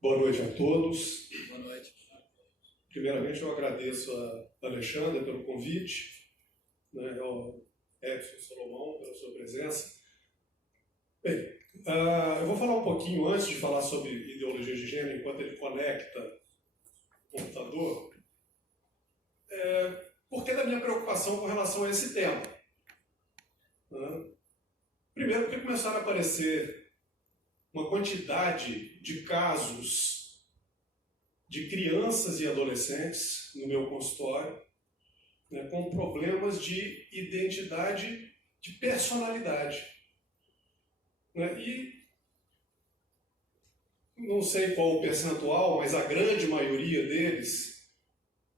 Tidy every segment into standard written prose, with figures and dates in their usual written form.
Boa noite a todos. Boa noite. Primeiramente, eu agradeço a Alexandra pelo convite, ao Edson Salomão pela sua presença. Bem, eu vou falar um pouquinho, antes de falar sobre ideologia de gênero, enquanto ele conecta o computador, porque da minha preocupação com relação a esse tema. Primeiro, porque começaram a aparecer uma quantidade de casos de crianças e adolescentes no meu consultório, com problemas de identidade, de personalidade. E não sei qual o percentual, mas a grande maioria deles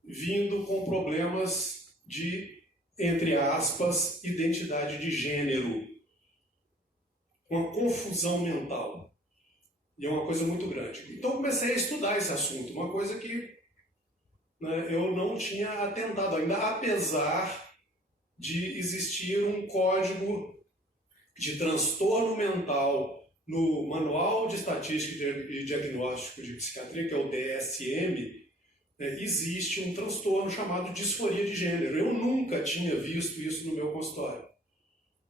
vindo com problemas de, entre aspas, identidade de gênero. Uma confusão mental. E é uma coisa muito grande. Então eu comecei a estudar esse assunto, uma coisa que eu não tinha atentado ainda, apesar de existir um código de transtorno mental no Manual de Estatística e Diagnóstico de Psiquiatria, que é o DSM, existe um transtorno chamado disforia de gênero. Eu nunca tinha visto isso no meu consultório.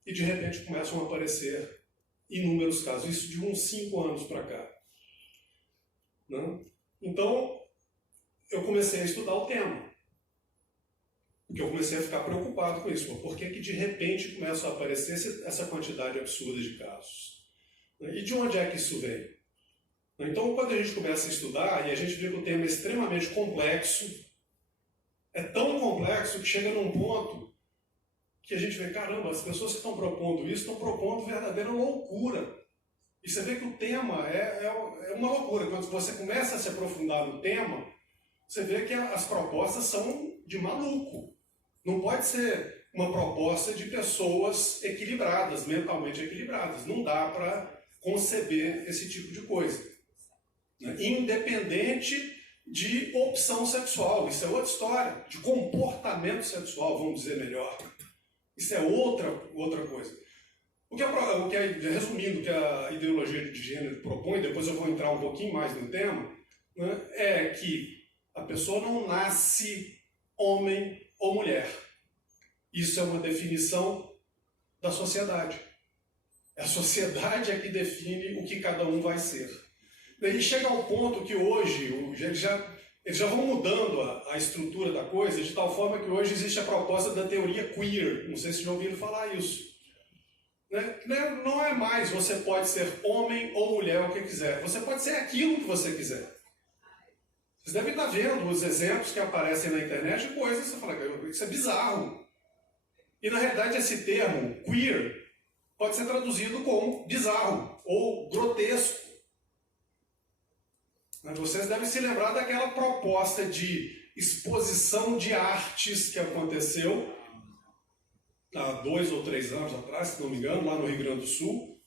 E de repente começam a aparecer inúmeros casos, isso de uns 5 anos para cá. Então, eu comecei a estudar o tema. Porque eu comecei a ficar preocupado com isso. Por que de repente começa a aparecer essa quantidade absurda de casos? E de onde é que isso vem? Então, quando a gente começa a estudar, e a gente vê que o tema é extremamente complexo, é tão complexo que chega num ponto que a gente vê, caramba, as pessoas que estão propondo isso estão propondo verdadeira loucura. E você vê que o tema é uma loucura. Quando você começa a se aprofundar no tema, você vê que as propostas são de maluco. Não pode ser uma proposta de pessoas equilibradas, mentalmente equilibradas. Não dá para conceber esse tipo de coisa. Independente de opção sexual. Isso é outra história. De comportamento sexual, vamos dizer melhor. Isso é outra coisa. Resumindo, o que a ideologia de gênero propõe, depois eu vou entrar um pouquinho mais no tema, é que a pessoa não nasce homem ou mulher. Isso é uma definição da sociedade. A sociedade é que define o que cada um vai ser. E chega ao ponto que hoje, eles já vão mudando a estrutura da coisa, de tal forma que hoje existe a proposta da teoria queer. Não sei se já ouviram falar isso. Não é mais você pode ser homem ou mulher, o que quiser. Você pode ser aquilo que você quiser. Vocês devem estar vendo os exemplos que aparecem na internet de coisas que você fala, isso é bizarro. E na realidade esse termo, queer, pode ser traduzido como bizarro ou grotesco. Vocês devem se lembrar daquela proposta de exposição de artes que aconteceu há 2 ou 3 anos atrás, se não me engano, lá no Rio Grande do Sul,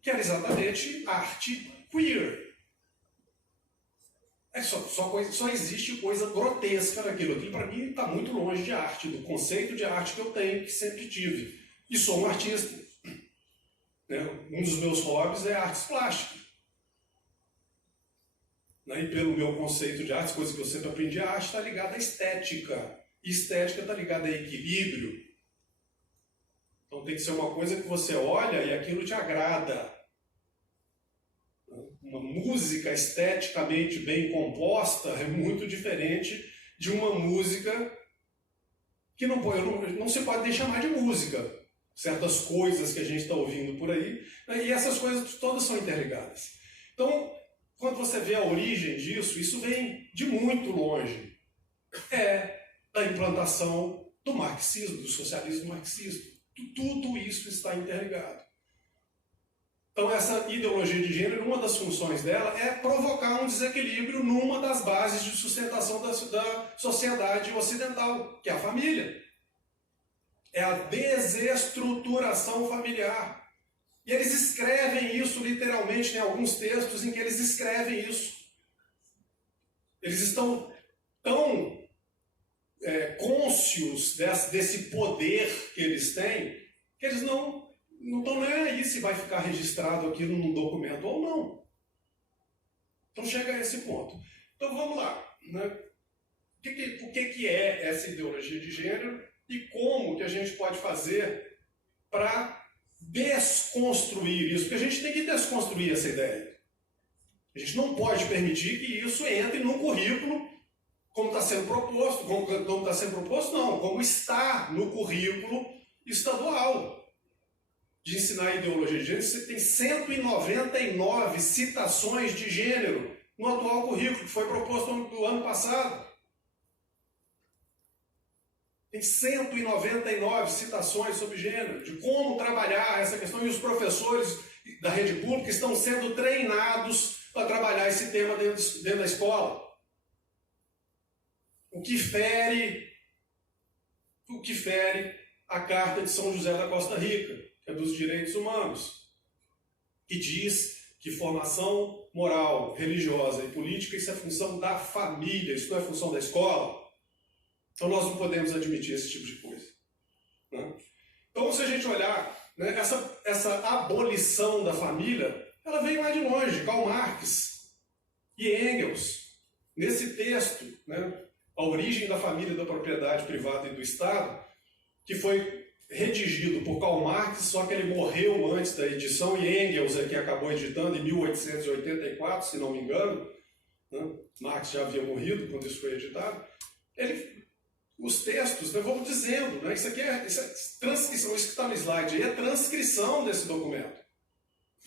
que era exatamente arte queer. Só existe coisa grotesca naquilo. Aquilo para mim está muito longe de arte, do conceito de arte que eu tenho, que sempre tive. E sou um artista. Um dos meus hobbies é artes plásticas. E pelo meu conceito de arte, coisa que eu sempre aprendi, a arte está ligada à estética. E estética está ligada a equilíbrio. Então tem que ser uma coisa que você olha e aquilo te agrada. Uma música esteticamente bem composta é muito diferente de uma música que não se pode nem chamar de música. Certas coisas que a gente está ouvindo por aí, e essas coisas todas são interligadas. Então, quando você vê a origem disso, isso vem de muito longe. É da implantação do marxismo, do socialismo marxista. Tudo isso está interligado. Então essa ideologia de gênero, uma das funções dela é provocar um desequilíbrio numa das bases de sustentação da sociedade ocidental, que é a família. É a desestruturação familiar. E eles escrevem isso literalmente, tem alguns textos em que eles escrevem isso. Eles estão tão cônscios desse poder que eles têm, que eles não estão nem aí se vai ficar registrado aquilo num documento ou não. Então chega a esse ponto. Então vamos lá, né? O que é essa ideologia de gênero e como que a gente pode fazer para desconstruir isso? Porque a gente tem que desconstruir essa ideia. A gente não pode permitir que isso entre no currículo como está sendo proposto, como está sendo proposto não, como está no currículo estadual de ensinar a ideologia de gênero. Você tem 199 citações de gênero no atual currículo, que foi proposto no ano passado. Tem 199 citações sobre gênero, de como trabalhar essa questão, e os professores da rede pública estão sendo treinados para trabalhar esse tema dentro da escola. O que fere a Carta de São José da Costa Rica, que é dos direitos humanos, que diz que formação moral, religiosa e política, isso é função da família, isso não é função da escola. Então nós não podemos admitir esse tipo de coisa. Né? Então, se a gente olhar, né, essa abolição da família, ela veio mais de longe, Karl Marx e Engels. Nesse texto, né, A Origem da Família, da Propriedade Privada e do Estado, que foi redigido por Karl Marx, só que ele morreu antes da edição, e Engels é que acabou editando em 1884, se não me engano. Né? Marx já havia morrido quando isso foi editado. Os textos, né, vamos dizendo, né, isso é transcrição, isso que está no slide aí é transcrição desse documento.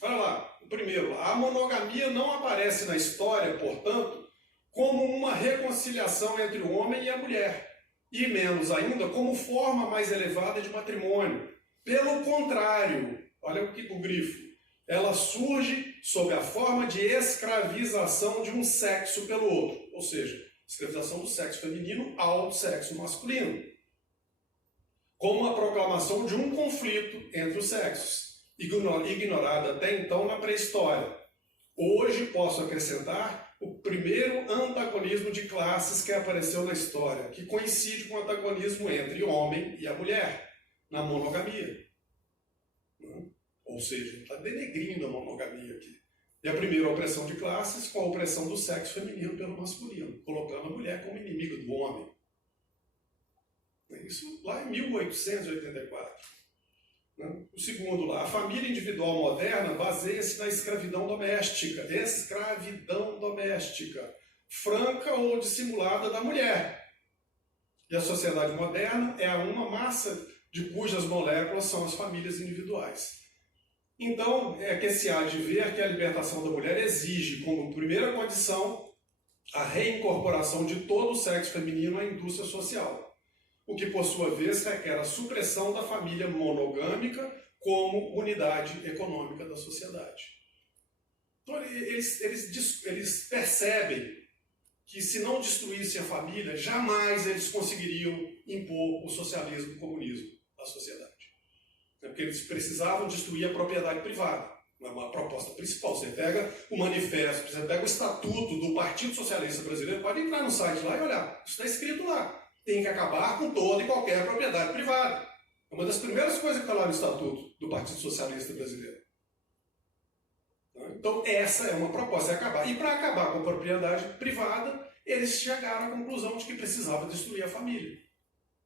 Olha lá, o primeiro, a monogamia não aparece na história, portanto, como uma reconciliação entre o homem e a mulher, e menos ainda como forma mais elevada de matrimônio. Pelo contrário, olha o grifo, ela surge sob a forma de escravização de um sexo pelo outro, ou seja, escravização do sexo feminino ao sexo masculino, como a proclamação de um conflito entre os sexos, ignorado até então na pré-história. Hoje posso acrescentar o primeiro antagonismo de classes que apareceu na história, que coincide com o antagonismo entre o homem e a mulher, na monogamia. Ou seja, está denegrindo a monogamia aqui. E a primeira opressão de classes com a opressão do sexo feminino pelo masculino, colocando a mulher como inimiga do homem. Isso lá em 1884. O segundo lá, a família individual moderna baseia-se na escravidão doméstica, franca ou dissimulada da mulher. E a sociedade moderna é uma massa de cujas moléculas são as famílias individuais. Então, é que se há de ver que a libertação da mulher exige, como primeira condição, a reincorporação de todo o sexo feminino à indústria social, o que, por sua vez, requer a supressão da família monogâmica como unidade econômica da sociedade. Então, eles percebem que, se não destruíssem a família, jamais eles conseguiriam impor o socialismo e o comunismo à sociedade. Porque eles precisavam destruir a propriedade privada. É uma proposta principal. Você pega o manifesto, você pega o estatuto do Partido Socialista Brasileiro, pode entrar no site lá e olhar. Isso está escrito lá. Tem que acabar com toda e qualquer propriedade privada. É uma das primeiras coisas que está lá no estatuto do Partido Socialista Brasileiro. Então, essa é uma proposta, é acabar. E para acabar com a propriedade privada, eles chegaram à conclusão de que precisava destruir a família.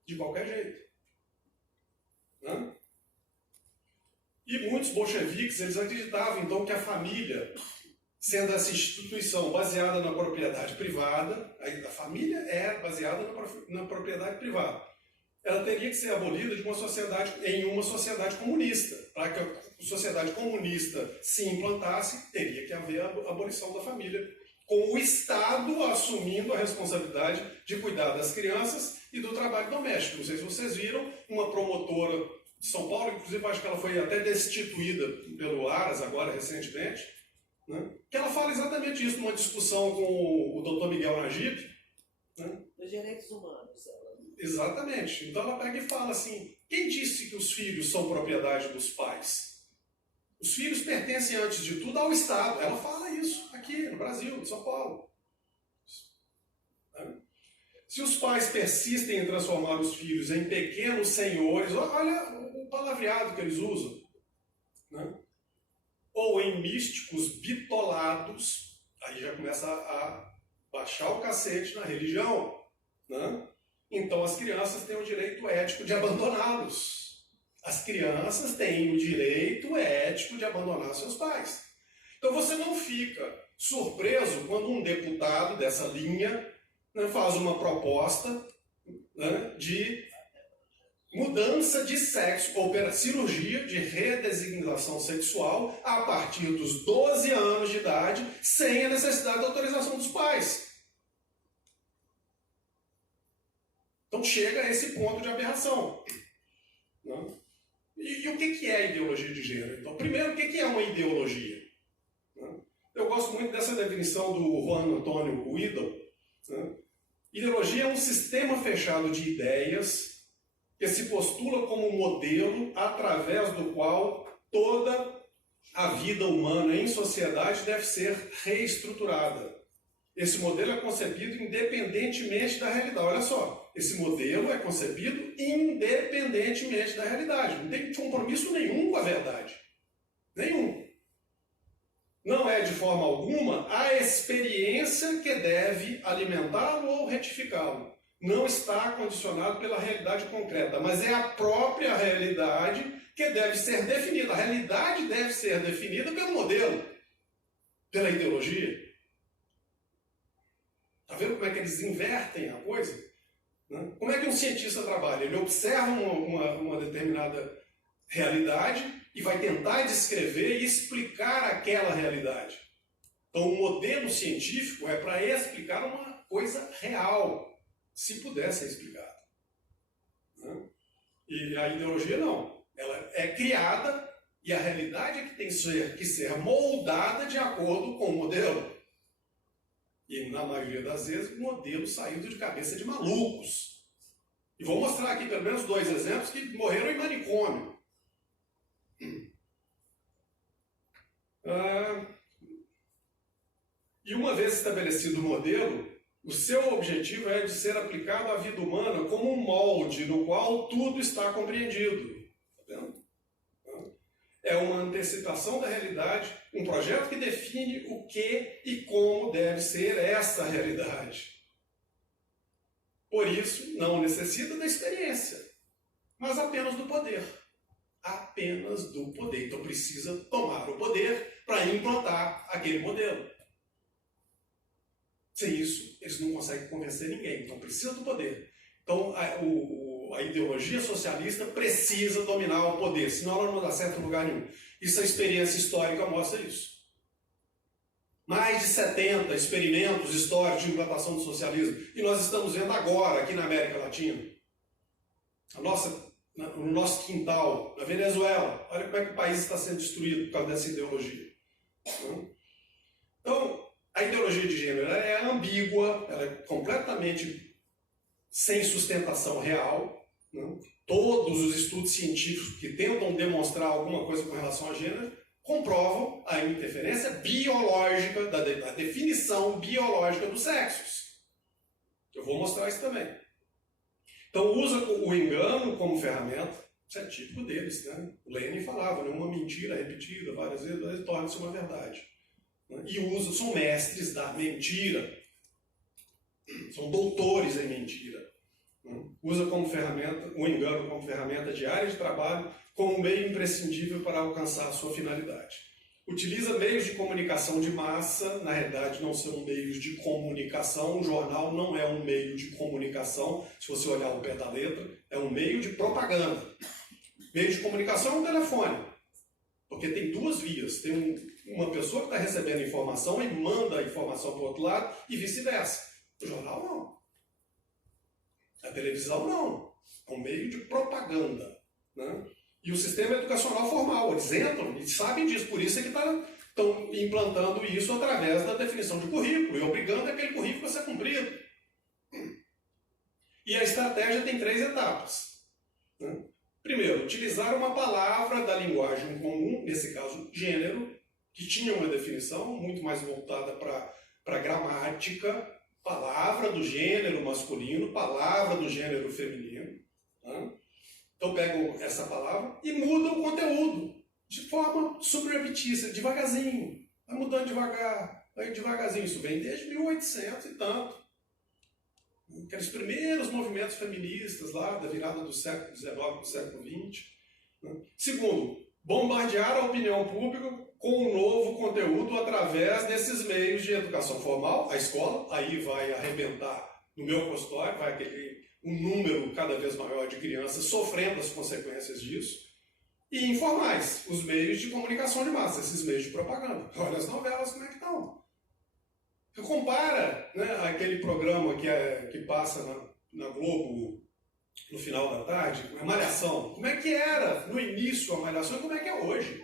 De qualquer jeito. E muitos bolcheviques, eles acreditavam, então, que a família, sendo essa instituição baseada na propriedade privada, a família é baseada na propriedade privada, ela teria que ser abolida em uma sociedade comunista. Para que a sociedade comunista se implantasse, teria que haver a abolição da família, com o Estado assumindo a responsabilidade de cuidar das crianças e do trabalho doméstico. Não sei se vocês viram, uma promotora de São Paulo, inclusive acho que ela foi até destituída pelo Aras agora recentemente, né? Que ela fala exatamente isso numa discussão com o Dr. Miguel Najib. Né? Dos direitos humanos. Exatamente. Então ela pega e fala assim, quem disse que os filhos são propriedade dos pais? Os filhos pertencem, antes de tudo, ao Estado. Ela fala isso aqui no Brasil, em São Paulo. Né? Se os pais persistem em transformar os filhos em pequenos senhores, olha o palavreado que eles usam, né? Ou em místicos bitolados, aí Aí já começa a baixar o cacete na religião, né? Então as crianças têm o direito ético de abandoná-los. As crianças têm o direito ético de abandonar seus pais. Então você não fica surpreso quando um deputado dessa linha, né, faz uma proposta, né, de mudança de sexo, ou cirurgia de redesignação sexual a partir dos 12 anos de idade, sem a necessidade da autorização dos pais. Então chega a esse ponto de aberração, né? E o que é a ideologia de gênero? Então, primeiro, o que é uma ideologia? Eu gosto muito dessa definição do Juan Antônio Guido, né? Ideologia é um sistema fechado de ideias que se postula como modelo através do qual toda a vida humana em sociedade deve ser reestruturada. Esse modelo é concebido independentemente da realidade. Olha só, esse modelo é concebido independentemente da realidade. Não tem compromisso nenhum com a verdade. Nenhum. Não é, de forma alguma, a experiência que deve alimentá-lo ou retificá-lo. Não está condicionado pela realidade concreta, mas é a própria realidade que deve ser definida. A realidade deve ser definida pelo modelo, pela ideologia. Está vendo como é que eles invertem a coisa? Né? Como é que um cientista trabalha? Ele observa uma determinada realidade e vai tentar descrever e explicar aquela realidade. Então, o modelo científico é para explicar uma coisa real, se puder ser explicado. Né? E a ideologia não. Ela é criada e a realidade é que tem que ser moldada de acordo com o modelo. E, na maioria das vezes, modelo saído de cabeça de malucos. E vou mostrar aqui pelo menos 2 exemplos que morreram em manicômio. E uma vez estabelecido o modelo, o seu objetivo é de ser aplicado à vida humana como um molde no qual tudo está compreendido. Está vendo? É uma antecipação da realidade, um projeto que define o que e como deve ser essa realidade. Por isso, não necessita da experiência, mas apenas do poder. Apenas do poder. Então precisa tomar o poder para implantar aquele modelo. Sem isso, eles não conseguem convencer ninguém. Então precisa do poder. Então a ideologia socialista precisa dominar o poder, senão ela não dá certo em lugar nenhum. Isso a experiência histórica mostra isso. Mais de 70 experimentos históricos de implantação do socialismo. E nós estamos vendo agora, aqui na América Latina. No nosso quintal, na Venezuela. Olha como é que o país está sendo destruído por causa dessa ideologia. Então, a ideologia de gênero é ambígua, ela é completamente sem sustentação real. Né? Todos os estudos científicos que tentam demonstrar alguma coisa com relação a gênero comprovam a interferência biológica, da definição biológica dos sexos. Eu vou mostrar isso também. Então usa o engano como ferramenta, isso é típico deles, né? O Lenin falava, né? Uma mentira repetida várias vezes torna-se uma verdade. Né? E são mestres da mentira, são doutores em mentira. Né? Usa como ferramenta, o engano como ferramenta diária de trabalho, como um meio imprescindível para alcançar a sua finalidade. Utiliza meios de comunicação de massa, na realidade não são meios de comunicação, um jornal não é um meio de comunicação, se você olhar o pé da letra, é um meio de propaganda. Meio de comunicação é um telefone, porque tem 2 vias, tem uma pessoa que está recebendo informação e manda a informação para o outro lado e vice-versa. O jornal não. A televisão não. É um meio de propaganda, né? E o sistema educacional formal, eles entram e sabem disso, por isso é que estão implantando isso através da definição de currículo e obrigando aquele currículo a ser cumprido. E a estratégia tem 3 etapas. Né? Primeiro, utilizar uma palavra da linguagem comum, nesse caso gênero, que tinha uma definição muito mais voltada para a gramática, palavra do gênero masculino, palavra do gênero feminino. Né? Então pegam essa palavra e mudam o conteúdo de forma subreptícia, devagarzinho. Vai mudando devagar. Aí devagarzinho, isso vem desde 1800 e tanto. Aqueles primeiros movimentos feministas lá, da virada do século XIX para o século XX. Segundo, bombardear a opinião pública com um novo conteúdo através desses meios de educação formal, a escola, aí vai arrebentar no meu consultório, vai aquele um número cada vez maior de crianças sofrendo as consequências disso, e informais, os meios de comunicação de massa, esses meios de propaganda. Olha as novelas como é que estão. Compara, né, aquele programa que passa na Globo no final da tarde, a Malhação. Como é que era no início a Malhação e como é que é hoje?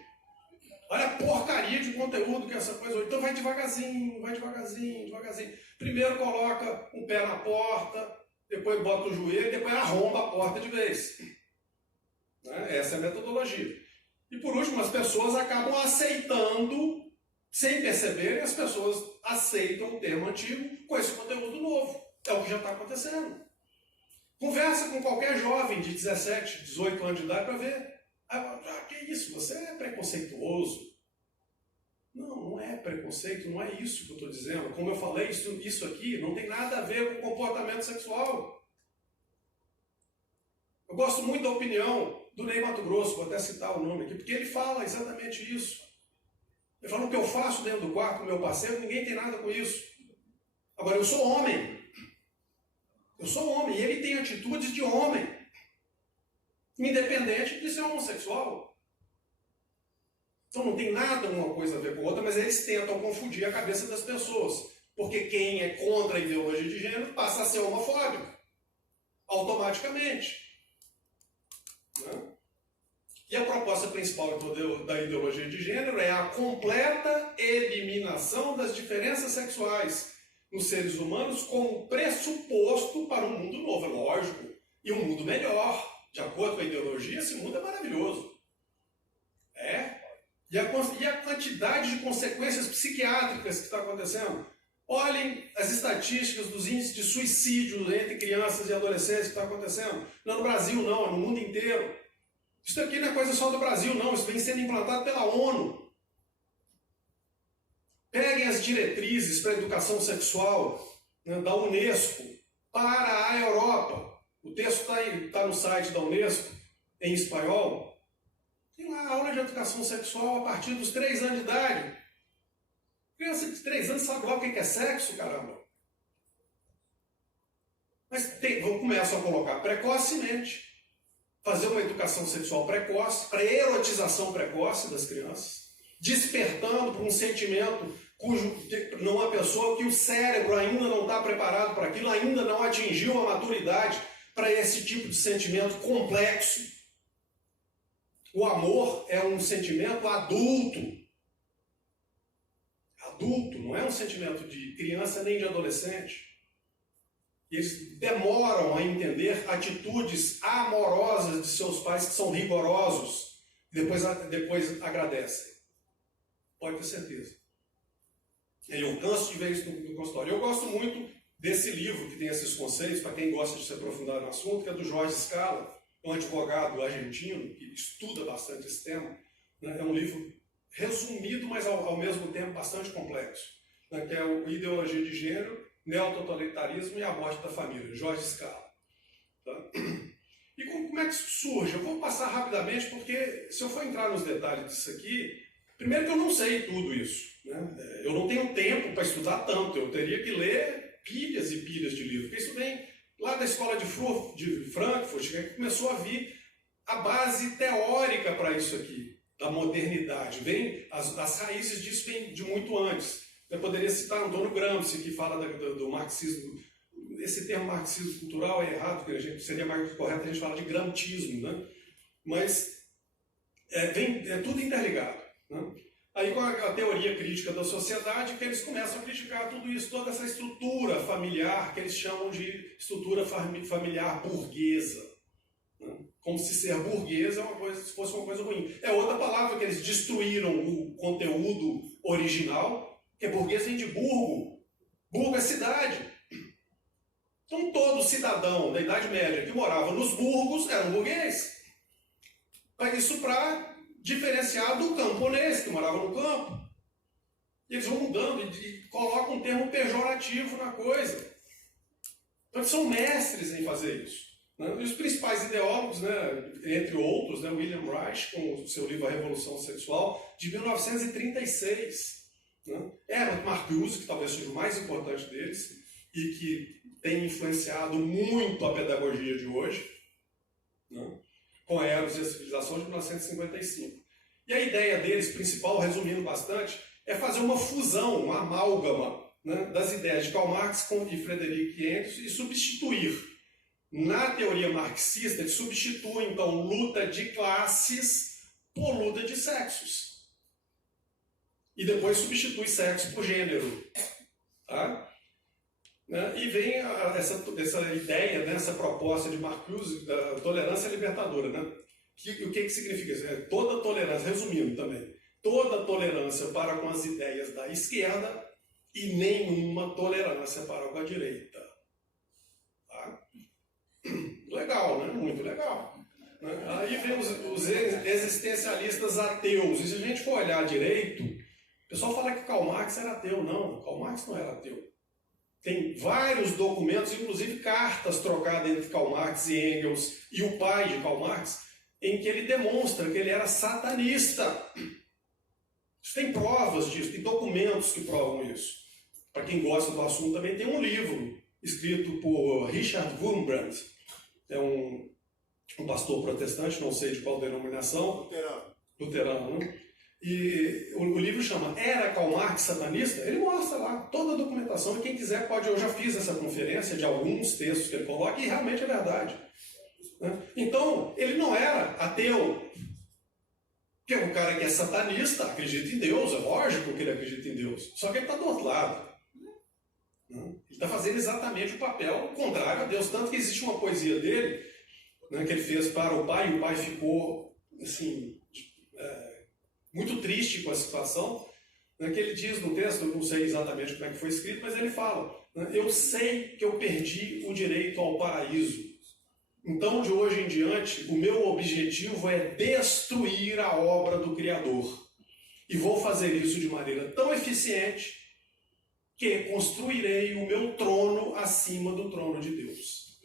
Olha a porcaria de conteúdo que é essa coisa hoje. Então vai devagarzinho, vai devagarzinho, devagarzinho. Primeiro coloca um pé na porta, depois bota o joelho, depois arromba a porta de vez. Né? Essa é a metodologia. E por último, as pessoas acabam aceitando, sem perceberem, as pessoas aceitam o termo antigo com esse conteúdo novo. É o que já está acontecendo. Conversa com qualquer jovem de 17, 18 anos de idade para ver. Que isso? Você é preconceituoso. Não, não é preconceito, não é isso que eu estou dizendo. Como eu falei, isso aqui não tem nada a ver com comportamento sexual. Eu gosto muito da opinião do Ney Matogrosso, vou até citar o nome aqui, porque ele fala exatamente isso. Ele fala: o que eu faço dentro do quarto com meu parceiro, ninguém tem nada com isso. Agora, eu sou homem. Eu sou homem e ele tem atitudes de homem, independente de ser homossexual. Então não tem nada uma coisa a ver com a outra, mas eles tentam confundir a cabeça das pessoas. Porque quem é contra a ideologia de gênero passa a ser homofóbico, automaticamente. Né? E a proposta principal da ideologia de gênero é a completa eliminação das diferenças sexuais nos seres humanos como pressuposto para um mundo novo, é lógico, e um mundo melhor. De acordo com a ideologia, esse mundo é maravilhoso. E a quantidade de consequências psiquiátricas que está acontecendo. Olhem as estatísticas dos índices de suicídio entre crianças e adolescentes que está acontecendo. Não no Brasil, não, é no mundo inteiro. Isso aqui não é coisa só do Brasil, não. Isso vem sendo implantado pela ONU. Peguem as diretrizes para a educação sexual, né, da Unesco para a Europa. O texto está no site da Unesco, em espanhol. Tem lá aula de educação sexual a partir dos 3 anos de idade. Criança de 3 anos sabe lá o que é sexo, caramba. Mas começam a colocar precocemente, fazer uma educação sexual precoce, para erotização precoce das crianças, despertando para um sentimento numa pessoa que o cérebro ainda não está preparado para aquilo, ainda não atingiu a maturidade para esse tipo de sentimento complexo. O amor é um sentimento adulto. Adulto, não é um sentimento de criança nem de adolescente. Eles demoram a entender atitudes amorosas de seus pais que são rigorosos. Depois agradecem. Pode ter certeza. Eu canso de ver isso no consultório. Eu gosto muito desse livro que tem esses conceitos, para quem gosta de se aprofundar no assunto, que é do Jorge Scala, um advogado argentino que estuda bastante esse tema. É um livro resumido, mas ao mesmo tempo bastante complexo, né, que é o Ideologia de Gênero, Neototalitarismo e a Morte da Família, Jorge Scala. Tá? E como é que isso surge? Eu vou passar rapidamente, porque se eu for entrar nos detalhes disso aqui, primeiro que eu não sei tudo isso. Né? Eu não tenho tempo para estudar tanto, eu teria que ler pilhas e pilhas de livros, porque isso vem lá da escola de Frankfurt, que começou a vir a base teórica para isso aqui, da modernidade. As raízes disso vêm de muito antes. Eu poderia citar Antônio Gramsci, que fala do marxismo. Esse termo marxismo cultural é errado, porque seria mais correto a gente falar de gramtismo, né? Mas é tudo interligado. Né? Aí com a teoria crítica da sociedade, que eles começam a criticar tudo isso, toda essa estrutura familiar, que eles chamam de estrutura familiar burguesa. Né? Como se ser burguesa fosse uma coisa ruim. É outra palavra que eles destruíram o conteúdo original, que é burguês vem de burgo. Burgo é cidade. Então todo cidadão da Idade Média que morava nos burgos era um burguês. Isso para diferenciar do camponês que morava no campo. E eles vão mudando e colocam um termo pejorativo na coisa. Então eles são mestres em fazer isso. Né? E os principais ideólogos, né, entre outros, né, William Reich, com o seu livro A Revolução Sexual, de 1936. Né? Herbert Marcuse, que talvez seja o mais importante deles, e que tem influenciado muito a pedagogia de hoje, né? Com Eros e a Civilização, de 1955. E a ideia deles, principal, resumindo bastante, é fazer uma fusão, uma amálgama, né, das ideias de Karl Marx e Friedrich Engels e substituir. Na teoria marxista, ele substitui, então, luta de classes por luta de sexos. E depois substitui sexo por gênero. Tá? E vem essa ideia, né, essa proposta de Marcuse da tolerância libertadora. Né? O que significa isso? Toda tolerância, resumindo também, toda tolerância para com as ideias da esquerda e nenhuma tolerância para com a direita. Tá? Legal, né? Muito legal. Aí vem os existencialistas ateus. E se a gente for olhar direito, o pessoal fala que Karl Marx era ateu. Não, Karl Marx não era ateu. Tem vários documentos, inclusive cartas trocadas entre Karl Marx e Engels e o pai de Karl Marx, em que ele demonstra que ele era satanista. Tem provas disso, tem documentos que provam isso. Para quem gosta do assunto, também tem um livro escrito por Richard Wurmbrand, é um pastor protestante, não sei de qual denominação. Luterano, né? E o livro chama Era Karl Marx Satanista? Ele mostra lá toda a documentação, e quem quiser pode, eu já fiz essa conferência de alguns textos que ele coloca, e realmente é verdade. Então, ele não era ateu, porque é um cara que é satanista, acredita em Deus, é lógico que ele acredita em Deus, só que ele está do outro lado. Ele está fazendo exatamente o papel contrário a Deus, tanto que existe uma poesia dele, né, que ele fez para o pai, e o pai ficou assim, muito triste com a situação, né, que ele diz no texto, eu não sei exatamente como é que foi escrito, mas ele fala, né, eu sei que eu perdi o direito ao paraíso, então de hoje em diante o meu objetivo é destruir a obra do Criador, e vou fazer isso de maneira tão eficiente que construirei o meu trono acima do trono de Deus.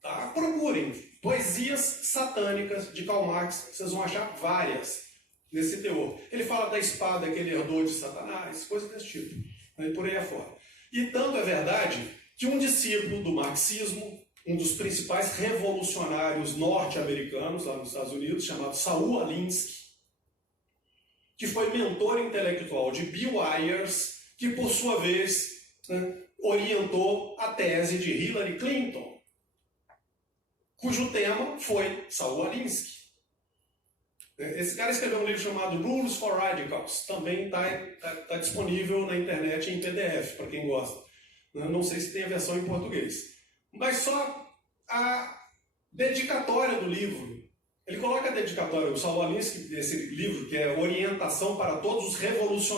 Tá? Procurem poesias satânicas de Karl Marx, vocês vão achar várias nesse teor. Ele fala da espada que ele herdou de Satanás, coisas desse tipo, né? E por aí afora. E tanto é verdade que um discípulo do marxismo, um dos principais revolucionários norte-americanos lá nos Estados Unidos, chamado Saul Alinsky, que foi mentor intelectual de Bill Ayers, que por sua vez, né, orientou a tese de Hillary Clinton, cujo tema foi Saul Alinsky. Esse cara escreveu um livro chamado Rules for Radicals, também está disponível na internet em PDF, para quem gosta. Não sei se tem a versão em português. Mas só a dedicatória do livro. Ele coloca a dedicatória, o Saul Alinsky, desse livro, que é Orientação para Todos os Revolucionários.